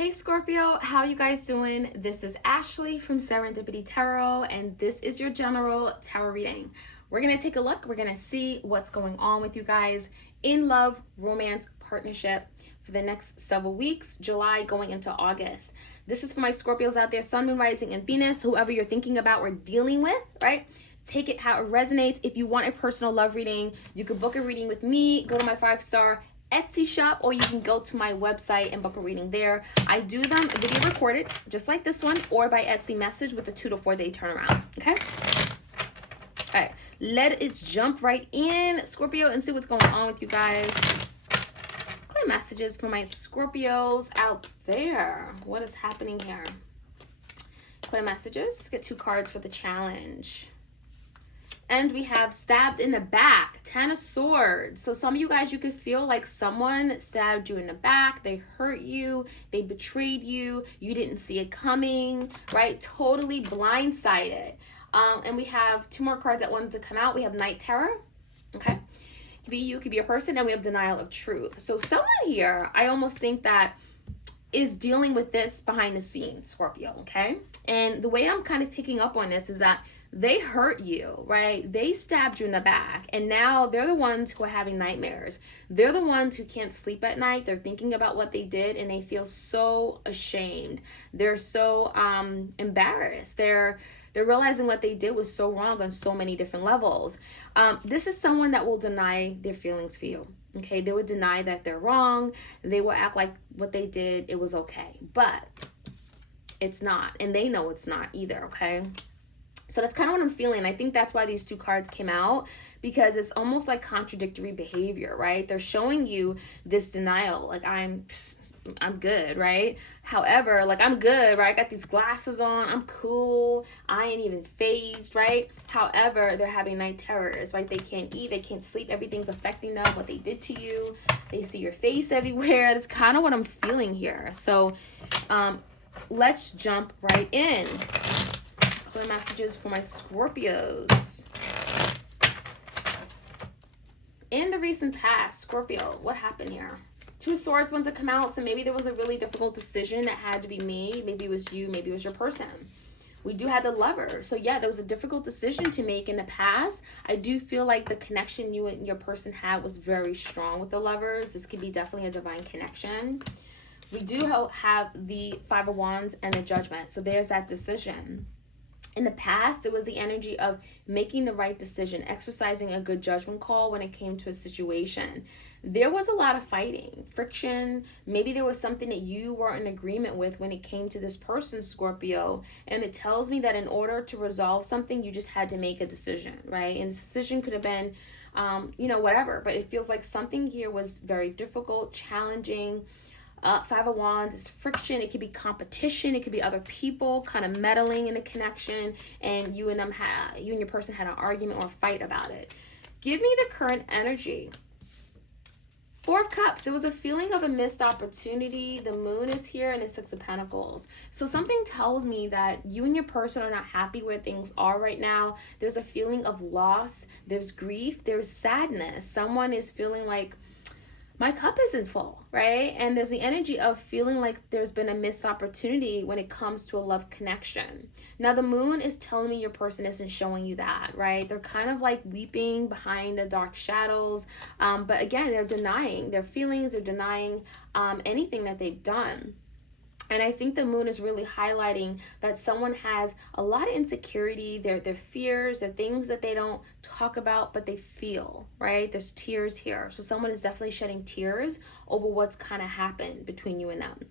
Hey Scorpio, how you guys doing? This is Ashley from Serendipity Tarot, and this is your general tarot reading. We're going to take a look. We're going to see what's going on with you guys in love, romance, partnership for the next several weeks, July going into August. This is for my Scorpios out there, Sun, Moon, Rising, and Venus, whoever you're thinking about or dealing with, right? Take it how it resonates. If you want a personal love reading, you can book a reading with me. Go to my 5-star Etsy shop, or you can go to my website and book a reading there. I do them video recorded, just like this one, or by Etsy message with a 2 to 4 day turnaround. Okay. All right. Let us jump right in, Scorpio, and see what's going on with you guys. Clear messages for my Scorpios out there. What is happening here? Clear messages. Let's get 2 cards for the challenge. And we have stabbed in the back, 10 of Swords. So some of you guys, you could feel like someone stabbed you in the back. They hurt you. They betrayed you. You didn't see it coming, right? Totally blindsided. And we have 2 more cards that wanted to come out. We have Night Terror. Okay. Could be you, could be a person. And we have Denial of Truth. So someone here, I almost think that is dealing with this behind the scenes, Scorpio, okay? And the way I'm kind of picking up on this is that they hurt you, right? They stabbed you in the back, and now they're the ones who are having nightmares. They're the ones who can't sleep at night. They're thinking about what they did, and they feel so ashamed. They're so embarrassed. They're realizing what they did was so wrong on so many different levels. This is someone that will deny their feelings for you. Okay, they would deny that they're wrong. They will act like what they did, it was okay. But it's not, and they know it's not either, okay? So that's kind of what I'm feeling. I think that's why these 2 cards came out, because it's almost like contradictory behavior, right? They're showing you this denial, like I'm good, right? However, like I'm good, right? I got these glasses on, I'm cool, I ain't even phased, right? However, they're having night terrors, right? They can't eat, they can't sleep, everything's affecting them, what they did to you. They see your face everywhere. That's kind of what I'm feeling here. So let's jump right in. Clear messages for my Scorpios. In the recent past, Scorpio, what happened here? 2 of Swords wanted to come out, so maybe there was a really difficult decision that had to be made. Maybe it was you, maybe it was your person. We do have the Lover. So yeah, there was a difficult decision to make in the past. I do feel like the connection you and your person had was very strong with the Lovers. This could be definitely a divine connection. We do have the 5 of Wands and the Judgment. So there's that decision. In the past, there was the energy of making the right decision, exercising a good judgment call when it came to a situation. There was a lot of fighting, friction. Maybe there was something that you were in agreement with when it came to this person, Scorpio. And it tells me that in order to resolve something, you just had to make a decision, right? And the decision could have been, whatever. But it feels like something here was very difficult, challenging. 5 of Wands is friction. It could be competition. It could be other people kind of meddling in a connection, and you and your person had an argument or a fight about it. Give me the current energy. 4 of Cups. There was a feeling of a missed opportunity. The Moon is here, and the 6 of Pentacles. So something tells me that you and your person are not happy where things are right now. There's a feeling of loss. There's grief. There's sadness. Someone is feeling like, my cup isn't full, right? And there's the energy of feeling like there's been a missed opportunity when it comes to a love connection. Now, the Moon is telling me your person isn't showing you that, right? They're kind of like weeping behind the dark shadows. But again, they're denying their feelings. They're denying anything that they've done. And I think the Moon is really highlighting that someone has a lot of insecurity, their fears, their things that they don't talk about, but they feel, right? There's tears here. So someone is definitely shedding tears over what's kind of happened between you and them.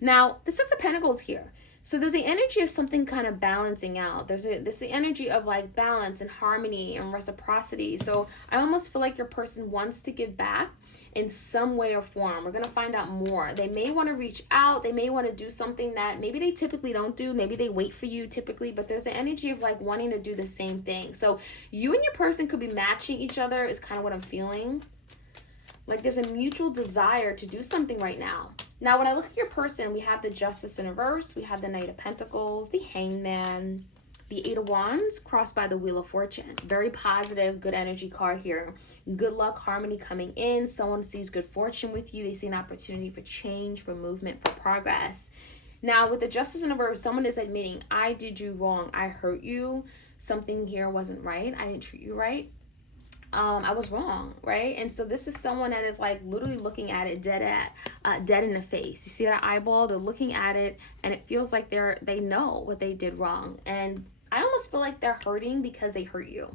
Now, the 6 of Pentacles here. So there's the energy of something kind of balancing out. There's the energy of like balance and harmony and reciprocity. So I almost feel like your person wants to give back in some way or form. We're going to find out more. They may want to reach out. They may want to do something that maybe they typically don't do. Maybe they wait for you typically, but there's an energy of like wanting to do the same thing. So you and your person could be matching each other is kind of what I'm feeling. Like there's a mutual desire to do something right now. Now, when I look at your person, we have the Justice in reverse. We have the Knight of Pentacles, the Hangman, the the Eight of Wands crossed by the Wheel of Fortune. Very positive, good energy card here. Good luck, harmony coming in. Someone sees good fortune with you. They see an opportunity for change, for movement, for progress. Now, with the Justice in reverse, someone is admitting, I did you wrong. I hurt you. Something here wasn't right. I didn't treat you right. I was wrong, right? And so this is someone that is like literally looking at it dead in the face. You see that eyeball? They're looking at it, and it feels like they know what they did wrong. And I almost feel like they're hurting because they hurt you.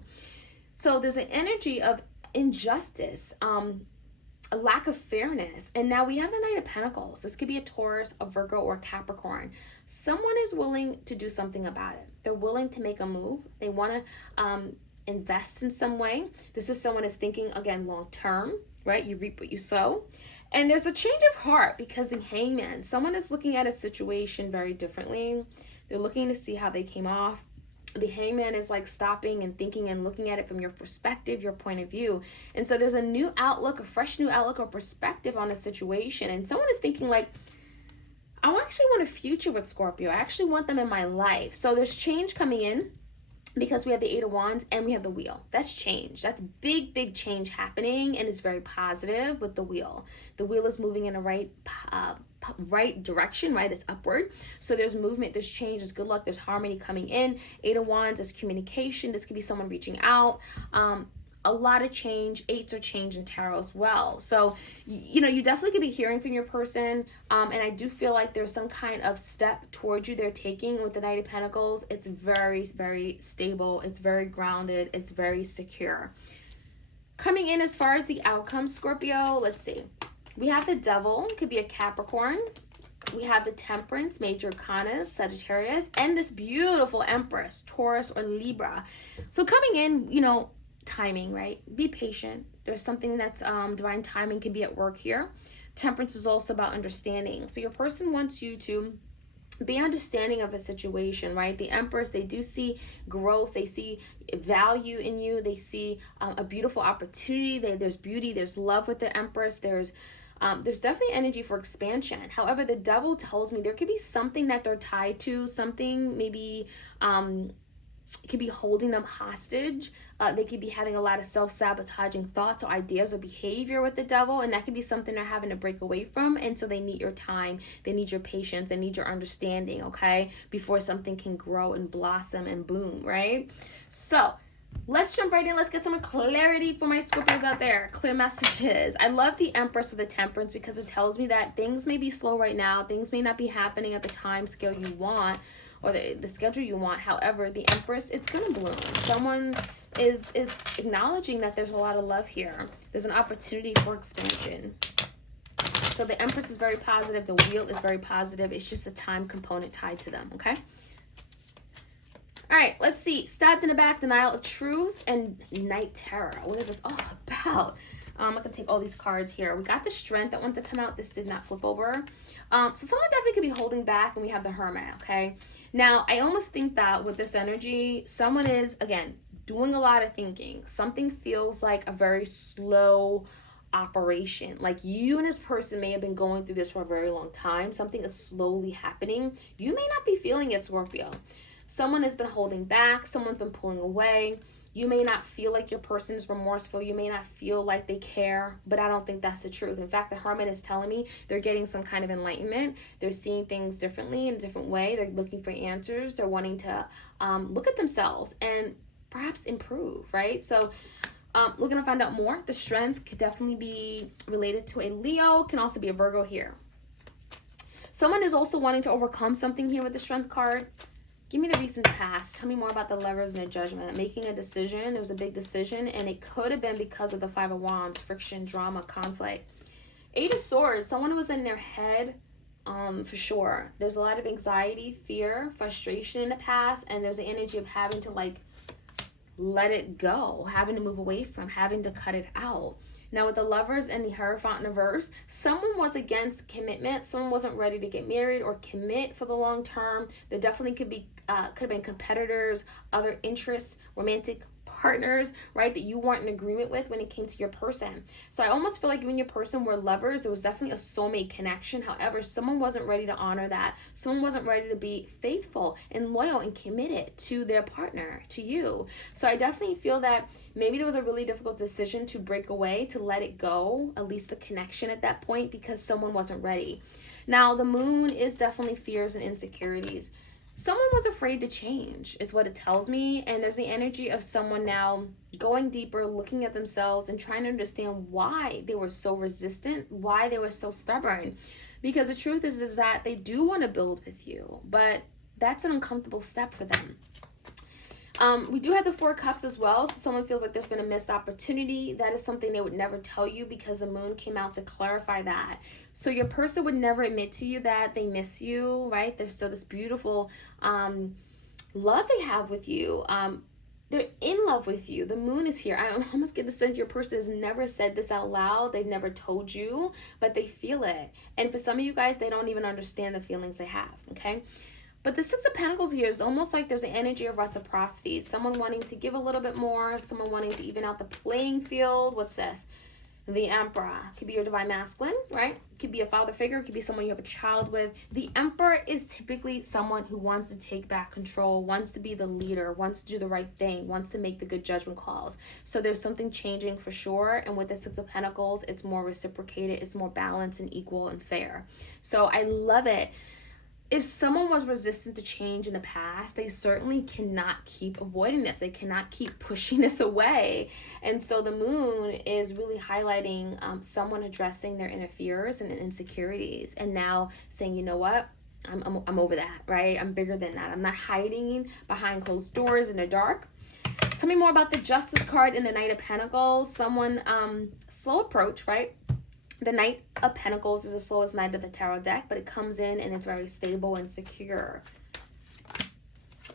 So there's an energy of injustice, a lack of fairness. And now we have the Knight of Pentacles. This could be a Taurus, a Virgo, or a Capricorn. Someone is willing to do something about it. They're willing to make a move. They want to invest in some way. This is someone is thinking, again, long term, right? You reap what you sow. And there's a change of heart because the Hangman, someone is looking at a situation very differently. They're looking to see how they came off. The Hangman is like stopping and thinking and looking at it from your perspective, your point of view. And so there's a new outlook, a fresh new outlook or perspective on a situation. And someone is thinking like, I actually want a future with Scorpio. I actually want them in my life. So there's change coming in because we have the Eight of Wands and we have the Wheel. That's change. That's big change happening, and it's very positive with the Wheel. The Wheel is moving in a right direction, right? It's upward. So there's movement, there's change, there's good luck, there's harmony coming in. Eight of Wands is communication. This could be someone reaching out. A lot of change. Eights are change in tarot as well. So, you definitely could be hearing from your person. And I do feel like there's some kind of step towards you they're taking with the Knight of Pentacles. It's very stable. It's very grounded. It's very secure. Coming in as far as the outcome, Scorpio, let's see. We have the Devil, could be a Capricorn. We have the Temperance, Major Arcana, Sagittarius, and this beautiful Empress, Taurus or Libra. So coming in, timing, right? Be patient. There's something that's divine timing can be at work here. Temperance is also about understanding. So your person wants you to be understanding of a situation, right? The Empress, they do see growth. They see value in you. They see a beautiful opportunity. There's beauty. There's love with the Empress. There's definitely energy for expansion. However, the Devil tells me there could be something that they're tied to, something maybe could be holding them hostage. They could be having a lot of self-sabotaging thoughts or ideas or behavior with the Devil, and that could be something they're having to break away from. And so they need your time, they need your patience, they need your understanding, okay, before something can grow and blossom and boom, right? So let's jump right in. Let's get some clarity for my Scorpios out there. Clear messages. I love the Empress or the Temperance because it tells me that things may be slow right now. Things may not be happening at the time scale you want or the schedule you want. However, the Empress, it's going to bloom. Someone is acknowledging that there's a lot of love here. There's an opportunity for expansion. So the Empress is very positive. The Wheel is very positive. It's just a time component tied to them, okay? All right, let's see. Stabbed in the back, denial of truth, and night terror. What is this all about? I'm going to take all these cards here. We got the Strength that wanted to come out. This did not flip over. So someone definitely could be holding back, and we have the Hermit, okay? Now, I almost think that with this energy, someone is, again, doing a lot of thinking. Something feels like a very slow operation. Like you and this person may have been going through this for a very long time. Something is slowly happening. You may not be feeling it, Scorpio. Someone has been holding back. Someone's been pulling away. You may not feel like your person is remorseful. You may not feel like they care, but I don't think that's the truth. In fact, the Hermit is telling me they're getting some kind of enlightenment. They're seeing things differently in a different way. They're looking for answers. They're wanting to look at themselves and perhaps improve, right? So we're going to find out more. The Strength could definitely be related to a Leo. Can also be a Virgo here. Someone is also wanting to overcome something here with the Strength card. Give me the recent past. Tell me more about the Lovers and the Judgment. Making a decision. There was a big decision, and it could have been because of the Five of Wands, friction, drama, conflict. Eight of Swords. Someone was in their head, for sure. There's a lot of anxiety, fear, frustration in the past, and there's the energy of having to let it go, having to move away from, having to cut it out. Now with the Lovers and the Hierophant in reverse, someone was against commitment. Someone wasn't ready to get married or commit for the long term. There definitely could have been competitors, other interests, romantic partners, right, that you weren't in agreement with when it came to your person. So I almost feel like you and your person were lovers. It was definitely a soulmate connection. However, someone wasn't ready to honor that. Someone wasn't ready to be faithful and loyal and committed to their partner, to you. So I definitely feel that maybe there was a really difficult decision to break away, to let it go, at least the connection at that point, because someone wasn't ready. Now, the moon is definitely fears and insecurities. Someone was afraid to change, is what it tells me. And there's the energy of someone now going deeper, looking at themselves and trying to understand why they were so resistant, why they were so stubborn. Because the truth is that they do want to build with you, but that's an uncomfortable step for them. We do have the Four Cups as well. So someone feels like there's been a missed opportunity. That is something they would never tell you because the moon came out to clarify that. So your person would never admit to you that they miss you, right? There's still this beautiful love they have with you. They're in love with you. The moon is here. I almost get the sense your person has never said this out loud. They've never told you, but they feel it. And for some of you guys, they don't even understand the feelings they have, okay? But the Six of Pentacles here is almost like there's an energy of reciprocity. Someone wanting to give a little bit more. Someone wanting to even out the playing field. What's this? The Emperor. Could be your divine masculine, right? Could be a father figure. Could be someone you have a child with. The Emperor is typically someone who wants to take back control, wants to be the leader, wants to do the right thing, wants to make the good judgment calls. So there's something changing for sure. And with the Six of Pentacles, it's more reciprocated. It's more balanced and equal and fair. So I love it. If someone was resistant to change in the past, they certainly cannot keep avoiding this. They cannot keep pushing this away. And so the moon is really highlighting someone addressing their inner fears and insecurities and now saying, you know what? I'm over that, right? I'm bigger than that. I'm not hiding behind closed doors in the dark. Tell me more about the Justice card and the Knight of Pentacles. Someone, slow approach, right? The Knight of Pentacles is the slowest knight of the tarot deck, but it comes in and it's very stable and secure.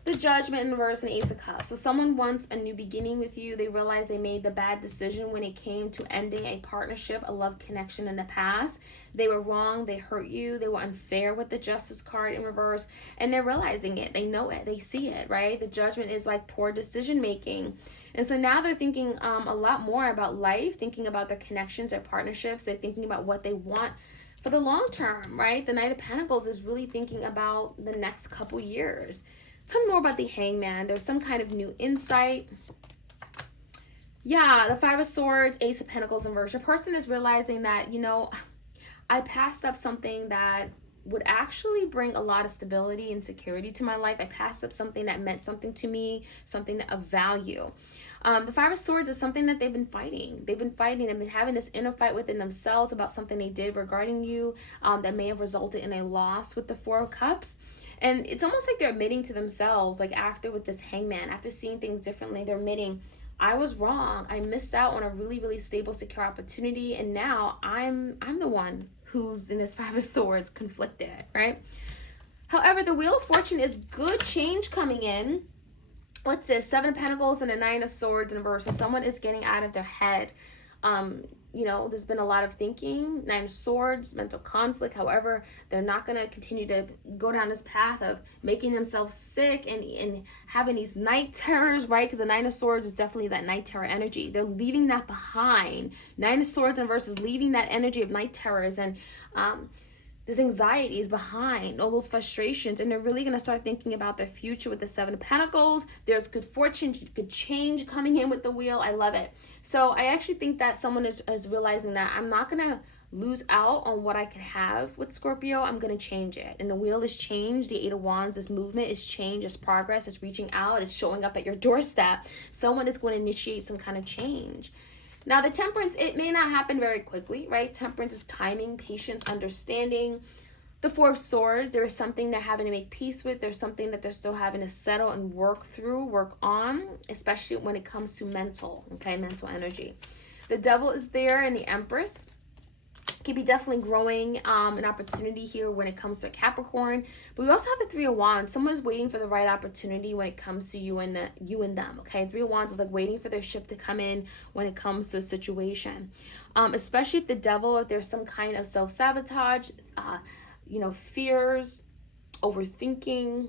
The Judgment in reverse and Ace of Cups. So someone wants a new beginning with you. They realize they made the bad decision when it came to ending a partnership, a love connection in the past. They were wrong. They hurt you. They were unfair with the Justice card in reverse. And they're realizing it. They know it. They see it, right? The Judgment is like poor decision making. And so now they're thinking a lot more about life, thinking about their connections, their partnerships. They're thinking about what they want for the long term, right? The Knight of Pentacles is really thinking about the next couple years. Tell me more about the Hangman. There's some kind of new insight. Yeah, the Five of Swords, Ace of Pentacles in reverse. Your person is realizing that, you know, I passed up something that would actually bring a lot of stability and security to my life. I passed up something that meant something to me, something of value. The Five of Swords is something that they've been fighting. They've been having this inner fight within themselves about something they did regarding you that may have resulted in a loss with the Four of Cups. And it's almost like they're admitting to themselves, like after with this Hangman, after seeing things differently, they're admitting, I was wrong. I missed out on a really, really stable, secure opportunity. And now I'm the one who's in this Five of Swords conflicted, right? However, the Wheel of Fortune is good change coming in. What's this? Seven of Pentacles and a Nine of Swords in reverse. So someone is getting out of their head. You know, there's been a lot of thinking, Nine of Swords, mental conflict. However, they're not going to continue to go down this path of making themselves sick and having these night terrors, right? Because the Nine of Swords is definitely that night terror energy. They're leaving that behind. Nine of Swords in reverse is leaving that energy of night terrors and this anxiety is behind all those frustrations, and they're really going to start thinking about their future with the Seven of Pentacles. There's good fortune, good change coming in with the wheel. I love it. So I actually think that someone is realizing that I'm not going to lose out on what I could have with Scorpio. I'm going to change it. And the wheel is changed. The Eight of Wands, this movement is change, it's progress, it's reaching out, it's showing up at your doorstep. Someone is going to initiate some kind of change. Now, the Temperance, it may not happen very quickly, right? Temperance is timing, patience, understanding. The Four of Swords, there is something they're having to make peace with. There's something that they're still having to settle and work through, work on, especially when it comes to mental, okay, mental energy. The Devil is there and the Empress. Could be definitely growing an opportunity here when it comes to Capricorn. But we also have the Three of Wands. Someone's waiting for the right opportunity when it comes to you and them. Okay, Three of Wands is like waiting for their ship to come in when it comes to a situation. Especially if the Devil, if there's some kind of self-sabotage, fears, overthinking.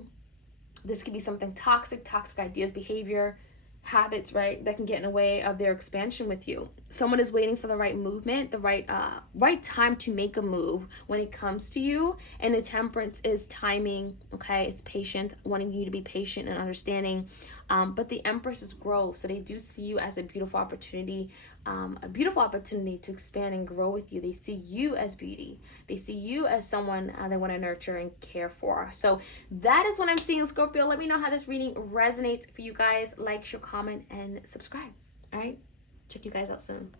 This could be something toxic ideas, behavior. habits, right, that can get in the way of their expansion with you. Someone is waiting for the right movement, the right time to make a move when it comes to you. And the Temperance is timing, okay? It's patient, wanting you to be patient and understanding. But the Empress is growth, so they do see you as a beautiful opportunity to expand and grow with you. They see you as beauty. They see you as someone they want to nurture and care for. So that is what I'm seeing, Scorpio. Let me know how this reading resonates for you guys. Like, share, comment, and subscribe. All right? Check you guys out soon.